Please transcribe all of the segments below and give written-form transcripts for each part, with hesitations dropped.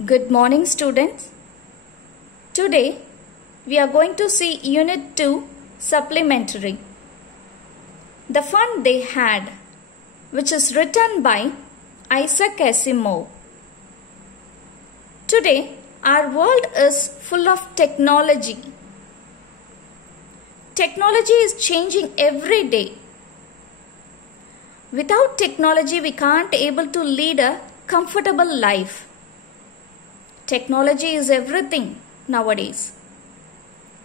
Good morning, students. Today we are going to see Unit 2 Supplementary. The Fun They Had, which is written by Isaac Asimov. Today our world is full of technology. Technology is changing every day. Without technology, we can't able to lead a comfortable life. Technology is everything nowadays.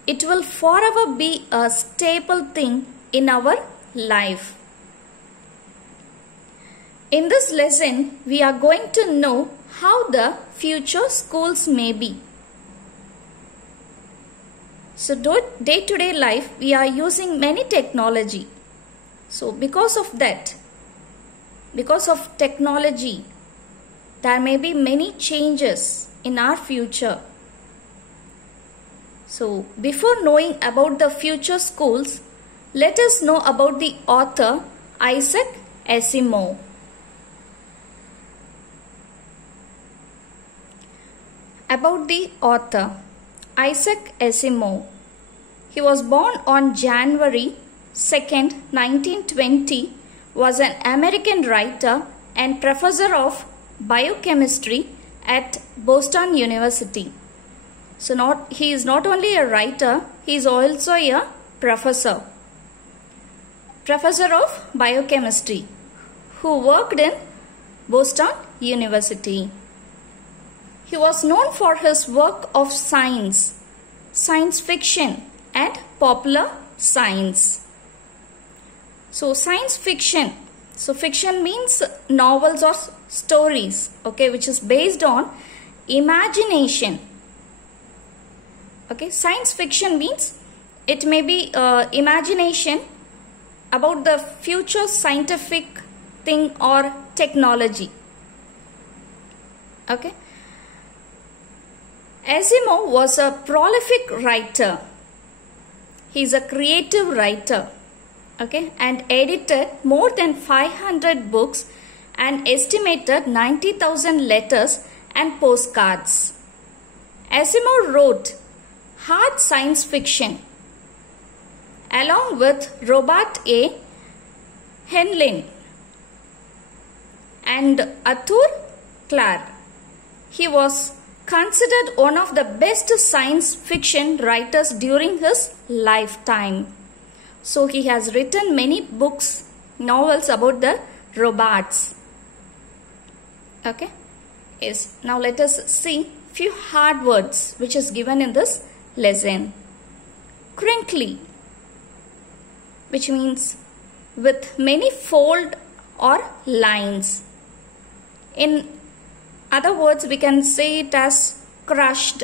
It will forever be a staple thing in our life. In this lesson, we are going to know how the future schools may be. So, day-to-day life, we are using many technology. So, because of technology, there may be many changes in our future. So, before knowing about the future schools, let us know about the author Isaac Asimov. About the author Isaac Asimov. He was born on January 2nd, 1920, was an American writer and professor of biochemistry at Boston University. So he is not only a writer, he is also a professor of biochemistry who worked in Boston University. He was known for his work of science fiction and popular science. So science fiction. So fiction means novels or stories, okay, which is based on imagination. Okay, science fiction means it may be imagination about the future scientific thing or technology. Okay. Asimov was a prolific writer. He is a creative writer. Okay, and edited more than 500 books and estimated 90,000 letters and postcards. Asimov wrote hard science fiction along with Robert A. Heinlein and Arthur Clarke. He was considered one of the best science fiction writers during his lifetime. So he has written many books, novels about the robots. Okay. Yes. Now let us see few hard words which is given in this lesson. Crinkly, which means with many fold or lines. In other words, we can say it as crushed,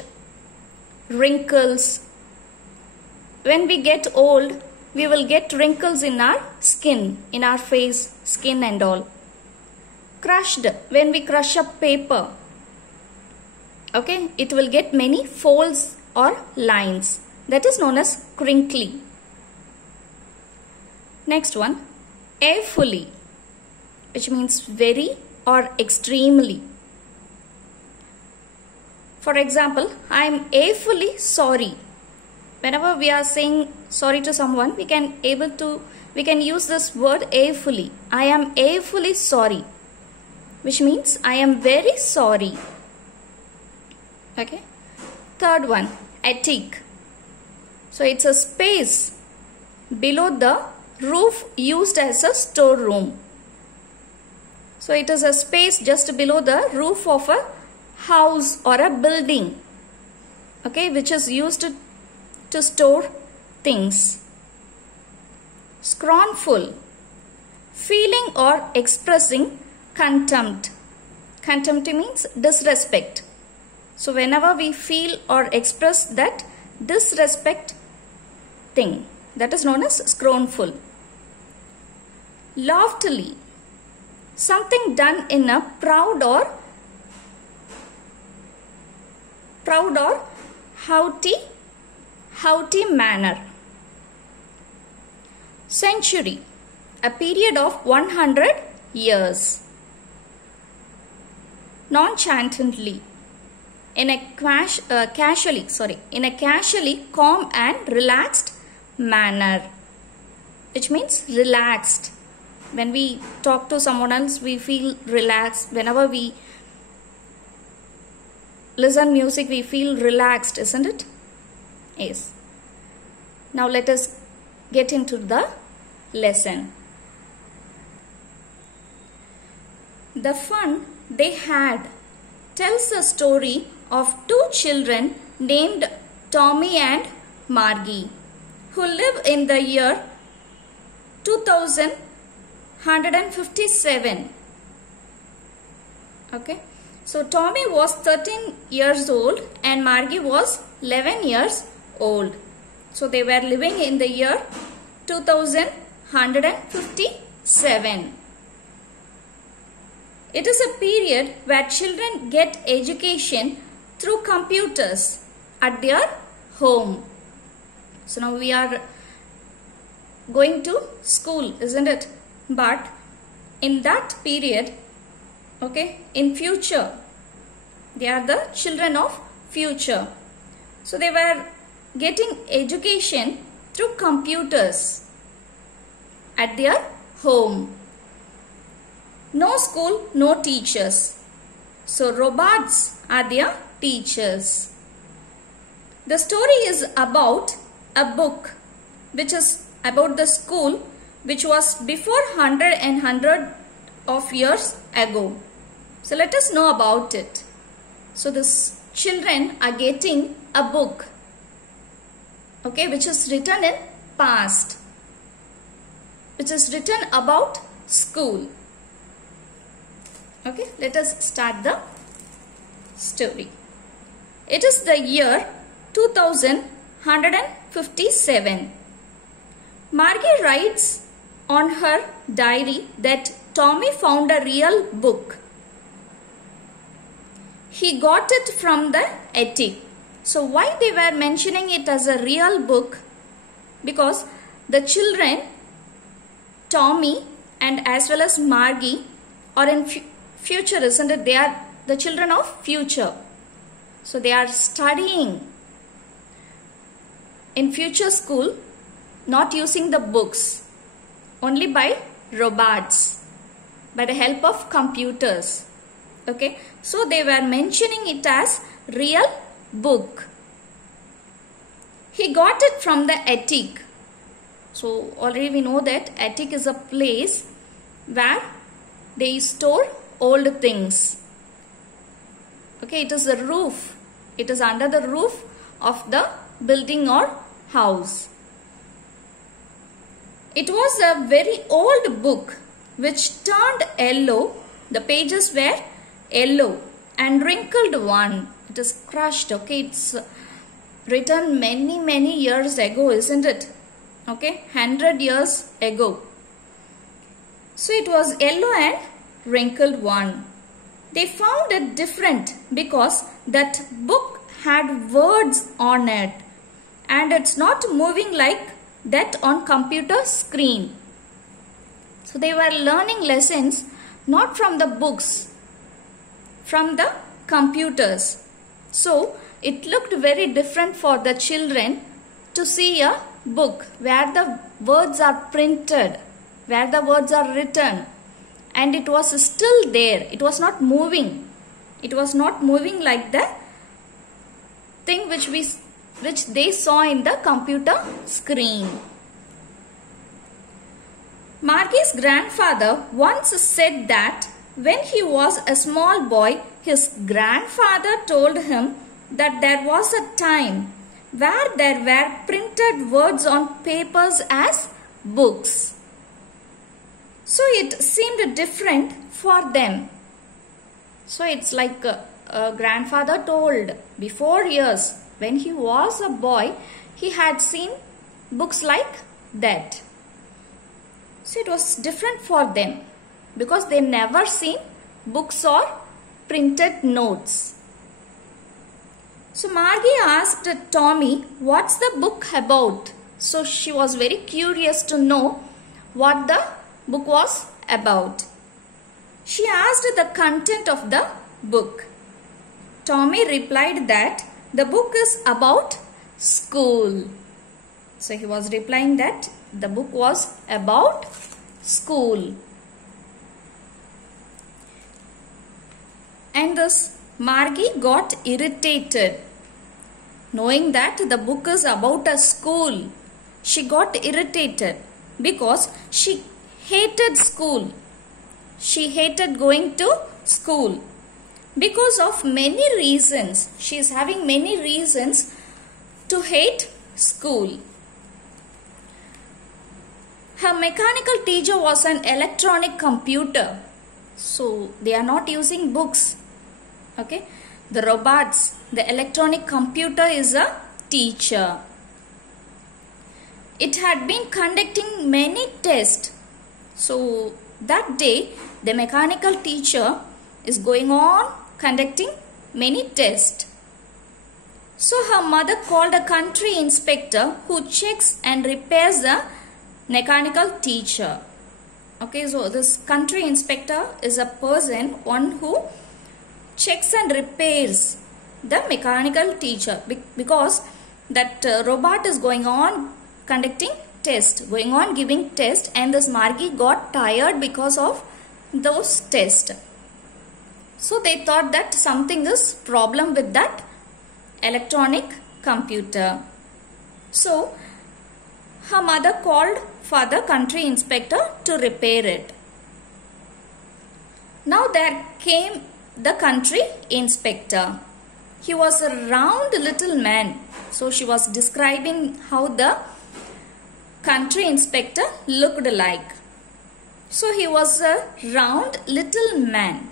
wrinkles. When we get old, we will get wrinkles in our skin, in our face, skin and all. Crushed, when we crush up paper, okay, it will get many folds or lines. That is known as crinkly. Next one, awfully, which means very or extremely. For example, I am awfully sorry. Whenever we are saying sorry to someone, we can use this word awfully. I am awfully sorry, which means I am very sorry. Okay. Third one, attic. So it's a space below the roof used as a storeroom. So it is a space just below the roof of a house or a building, okay, which is used to store things. Scornful, feeling or expressing contempt. Contempt means disrespect. So whenever we feel or express that disrespect thing, that is known as scornful. Loftily, something done in a proud or haughty manner. Century, a period of 100 years. Nonchalantly, in a casually calm and relaxed manner, which means relaxed. When we talk to someone else, we feel relaxed. Whenever we listen music, we feel relaxed, isn't it? Yes. Now let us get into the lesson. The fun they had tells a story of two children named Tommy and Margie, who live in the year 2157. Okay. So Tommy was 13 years old and Margie was 11 years old. So they were living in the year 2157. It is a period where children get education through computers at their home. So now we are going to school, isn't it? But in that period, okay, in future, they are the children of future. So they were getting education through computers at their home. No school, no teachers. So robots are their teachers. The story is about a book which is about the school which was before 100 of years ago. So let us know about it. So these children are getting a book, okay, which is written in past, which is written about school. Okay, let us start the story. It is the year 2157. Margie writes on her diary that Tommy found a real book. He got it from the attic. So why they were mentioning it as a real book? Because the children, Tommy and as well as Margie, are in future, isn't it? They are the children of future. So they are studying in future school, not using the books, only by robots, by the help of computers. Okay, so they were mentioning it as real book. He got it from the attic. So already we know that attic is a place where they store old things. Okay, it is the roof. It is under the roof of the building or house. It was a very old book which turned yellow. The pages were yellow and wrinkled one. It is crushed. Okay, it's written many years ago, isn't it? Okay, 100 years ago. So it was yellow and wrinkled one. They found it different because that book had words on it and it's not moving like that on computer screen. So they were learning lessons not from the books, from the computers. So it looked very different for the children to see a book where the words are printed, where the words are written, and it was still there. It was not moving. It was not moving like the thing which they saw in the computer screen. Margie's grandfather once said that when he was a small boy, his grandfather told him that there was a time where there were printed words on papers as books. So it seemed different for them. So it's like a grandfather told before years, when he was a boy, he had seen books like that. So it was different for them because they never seen books or printed notes. So Margie asked Tommy, what's the book about? So she was very curious to know what the book was about. She asked the content of the book. Tommy replied that the book is about school. So he was replying that the book was about school. And thus Margie got irritated. Knowing that the book is about a school, she got irritated because she hated school. She hated going to school because of many reasons. She is having many reasons to hate school. Her mechanical teacher was an electronic computer. So they are not using books. Okay. The robots, the electronic computer is a teacher. It had been conducting many tests. So that day the mechanical teacher is going on conducting many tests. So her mother called a country inspector who checks and repairs the mechanical teacher. Okay, so this country inspector is a person, one who checks and repairs the mechanical teacher, because that robot is going on conducting test, going on giving test, and this Margie got tired because of those tests. So they thought that something is problem with that electronic computer. So her mother called for the country inspector to repair it. Now there came the country inspector. He was a round little man. So she was describing how the country inspector looked like. So he was a round little man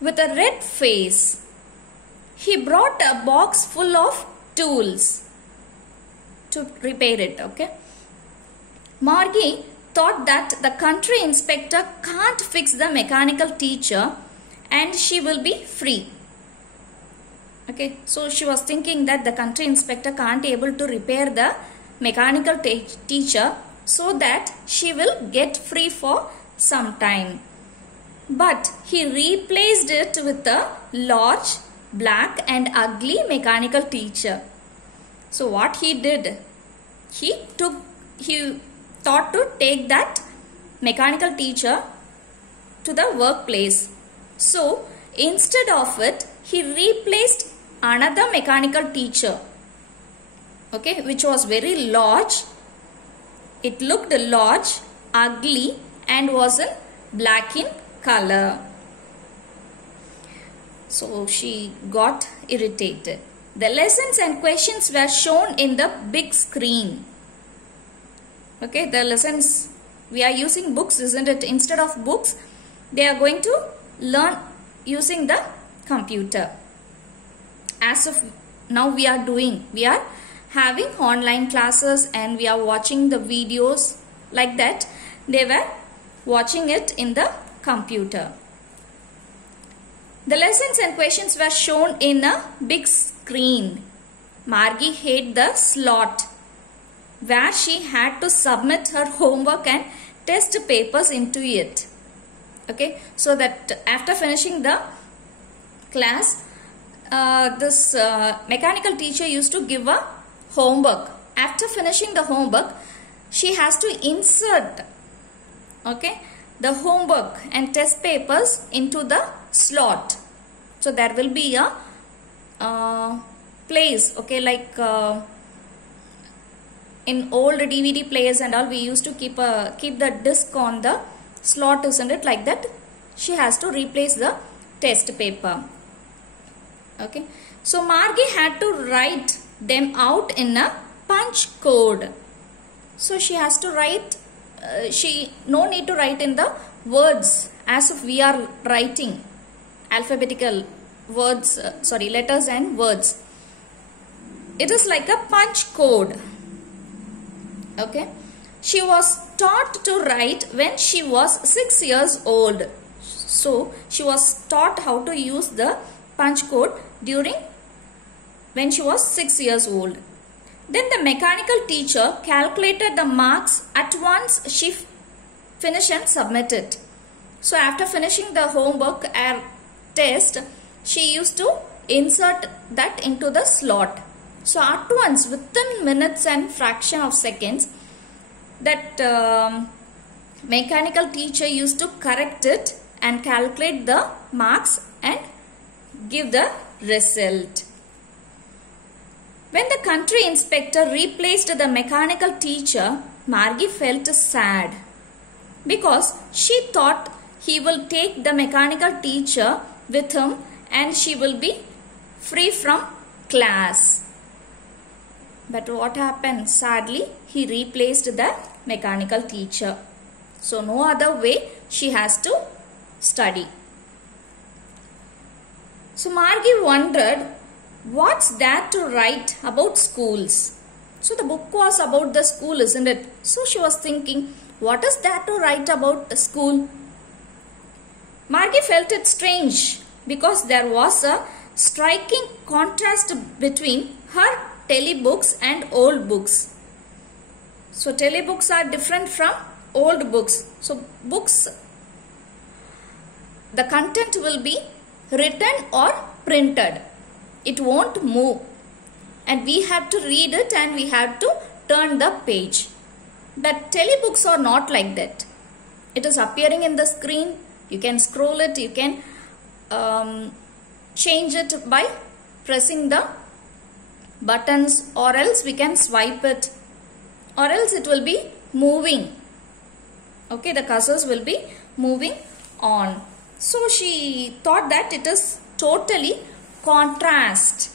with a red face. He brought a box full of tools to repair it. Okay. Margie thought that the country inspector can't fix the mechanical teacher and she will be free. Okay, so she was thinking that the country inspector can't able to repair the mechanical teacher, so that she will get free for some time. But he replaced it with a large, black and ugly mechanical teacher. So what he did, he thought to take that mechanical teacher to the workplace. So instead of it, he replaced another mechanical teacher, okay, which was very large. It looked large, ugly, and was in black in color. So she got irritated. The lessons and questions were shown in the big screen. Okay, the lessons, we are using books, isn't it? Instead of books, they are going to learn using the computer. As of now we are having online classes and we are watching the videos like that. They were watching it in the computer. The lessons and questions were shown in a big screen. Margie had the slot where she had to submit her homework and test papers into it. Okay, so that after finishing the class, this mechanical teacher used to give a homework. After finishing the homework, she has to insert, okay, the homework and test papers into the slot. So there will be a place, okay, like in old DVD players and all, we used to keep the disc on the slot, isn't it? Like that, she has to replace the test paper. Okay, so Margie had to write them out in a punch code. So she has to write, no need to write in the words as if we are writing alphabetical words, letters and words. It is like a punch code. Okay, she was taught to write when she was 6 years old. So she was taught how to use the punch code when she was 6 years old. Then the mechanical teacher calculated the marks at once she finished and submitted. So after finishing the homework and test, she used to insert that into the slot. So at once, within minutes and fraction of seconds, that mechanical teacher used to correct it and calculate the marks and give the result. When the country inspector replaced the mechanical teacher, Margie felt sad because she thought he will take the mechanical teacher with him and she will be free from class. But what happened? Sadly, he replaced the mechanical teacher. So no other way, she has to study. So Margie wondered, what's there to write about schools? So the book was about the school, isn't it? So she was thinking, what is there to write about the school? Margie felt it strange because there was a striking contrast between her telebooks and old books. So telebooks are different from old books. So books, the content will be written or printed. It won't move. And we have to read it and we have to turn the page. But telebooks are not like that. It is appearing in the screen. You can scroll it. You can change it by pressing the buttons, or else we can swipe it, or else it will be moving. Okay, the cursors will be moving on. So she thought that it is totally contrast.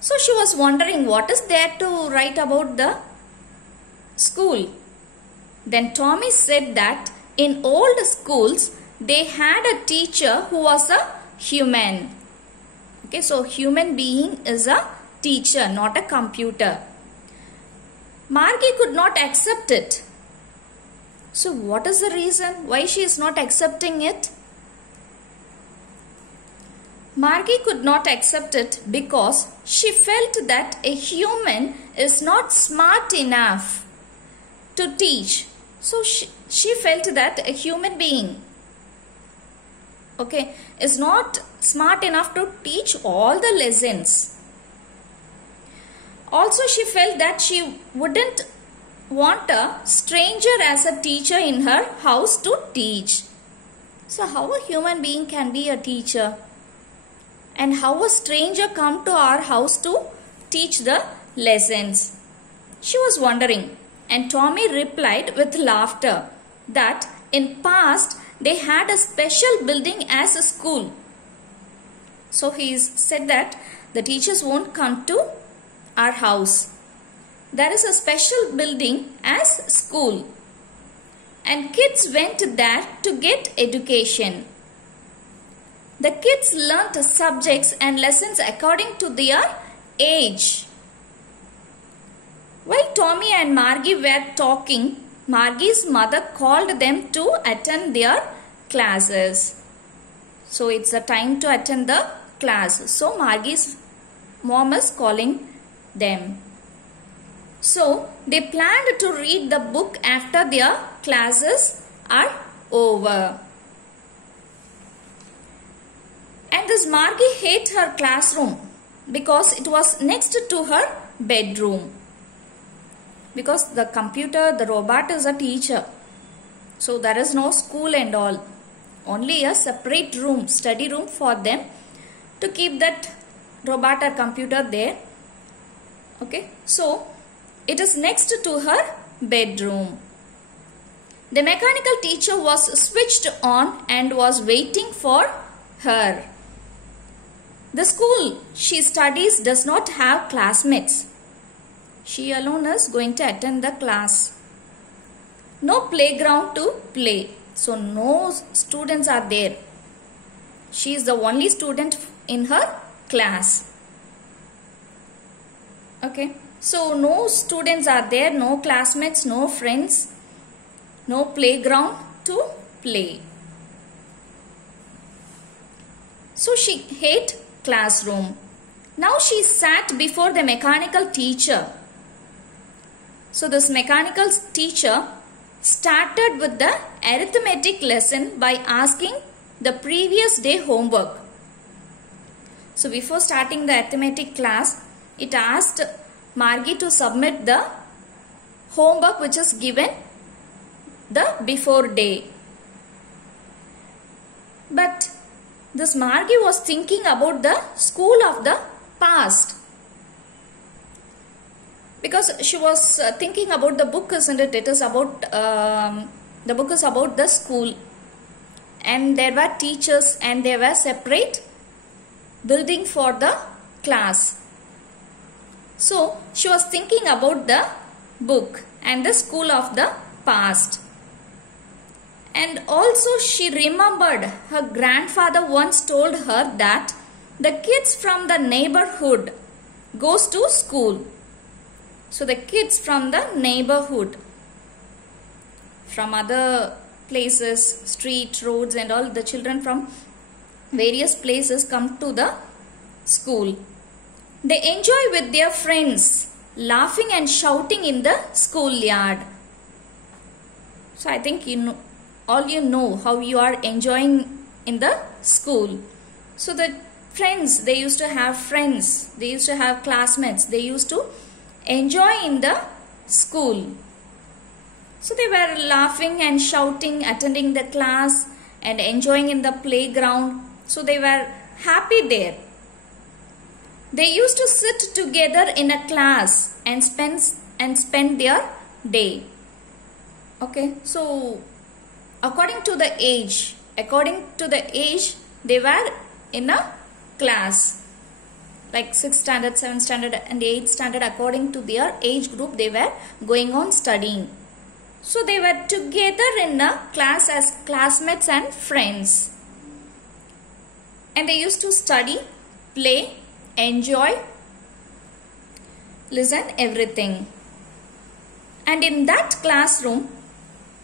So she was wondering, what is there to write about the school? Then Tommy said that in old schools they had a teacher who was a human. Okay, so human being is a teacher, not a computer. Margie could not accept it. So what is the reason why she is not accepting it? Margie could not accept it because she felt that a human is not smart enough to teach. So she felt that a human being, okay, is not smart enough to teach all the lessons. Also, she felt that she wouldn't want a stranger as a teacher in her house to teach. So how a human being can be a teacher? And how a stranger come to our house to teach the lessons? She was wondering, and Tommy replied with laughter that in past they had a special building as a school. So he said that the teachers won't come to our house. There is a special building as school, and kids went there to get education. The kids learnt subjects and lessons according to their age. While Tommy and Margie were talking, Margie's mother called them to attend their classes. So it's the time to attend the class. So Margie's mom is calling them. So they planned to read the book after their classes are over. And this Margie hated her classroom because it was next to her bedroom. Because the computer, the robot is a teacher. So there is no school and all. Only a separate room, study room for them to keep that robot or computer there. Okay. So it is next to her bedroom. The mechanical teacher was switched on and was waiting for her. The school she studies does not have classmates. She alone is going to attend the class. No playground to play. So no students are there. She is the only student in her class. Okay. So no students are there, no classmates, no friends, no playground to play. So she hated classroom. Now she sat before the mechanical teacher. So this mechanical teacher started with the arithmetic lesson by asking the previous day homework. So before starting the arithmetic class, it asked Margie to submit the homework which is given the before day. But this Margie was thinking about the school of the past. Because she was thinking about the book, isn't it? It is about, the book is about the school. And there were teachers and there were separate building for the class. So she was thinking about the book and the school of the past. And also she remembered her grandfather once told her that the kids from the neighborhood goes to school. So the kids from the neighborhood, from other places, street, roads and all, the children from various places come to the school. They enjoy with their friends, laughing and shouting in the schoolyard. So I think all you know how you are enjoying in the school. So the friends, they used to have friends, they used to have classmates, they used to enjoy in the school. So they were laughing and shouting, attending the class and enjoying in the playground. So they were happy there. They used to sit together in a class and spend their day. Okay, so according to the age, they were in a class. Like 6th standard, 7th standard and 8th standard, according to their age group, they were going on studying. So they were together in a class as classmates and friends. And they used to study, play, enjoy, listen, everything. And in that classroom,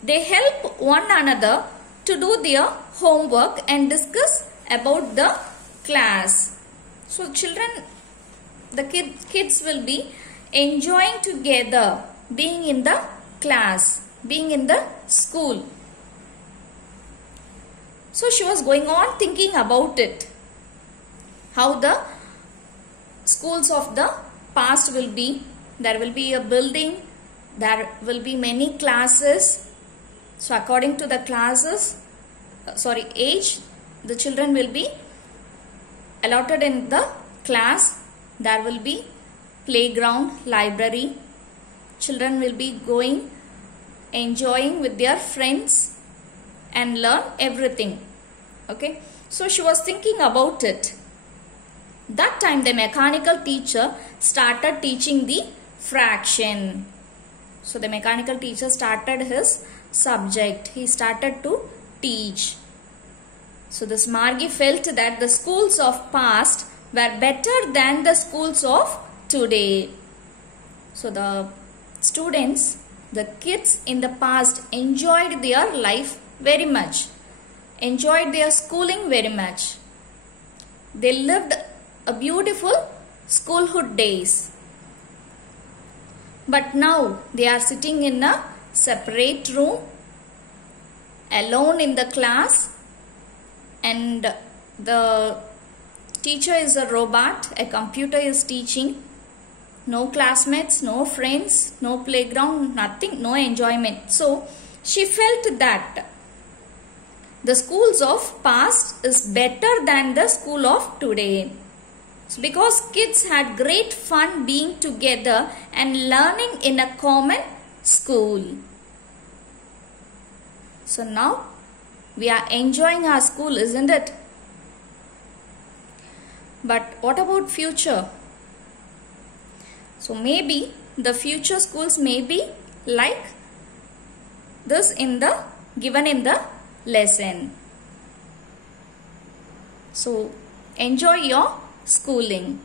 they help one another to do their homework and discuss about the class. So children, the kids will be enjoying together, being in the class, being in the school. So she was going on thinking about it, how the schools of the past will be. There will be a building, there will be many classes. So according to the classes, age, the children will be allotted in the class. There will be playground, library. Children will be going, enjoying with their friends and learn everything. Okay, so she was thinking about it. That time the mechanical teacher started teaching the fraction. So the mechanical teacher started his subject. He started to teach. So this Margie felt that the schools of past were better than the schools of today. So the students, the kids in the past enjoyed their life very much, enjoyed their schooling very much. They lived a beautiful schoolhood days. But now they are sitting in a separate room, alone in the class, and the teacher is a robot, a computer is teaching. No classmates, no friends, no playground, nothing, no enjoyment. So she felt that the schools of past is better than the school of today. So because kids had great fun being together and learning in a common school. So now we are enjoying our school, isn't it? But what about future? So maybe the future schools may be like this given in the lesson. So enjoy your schooling.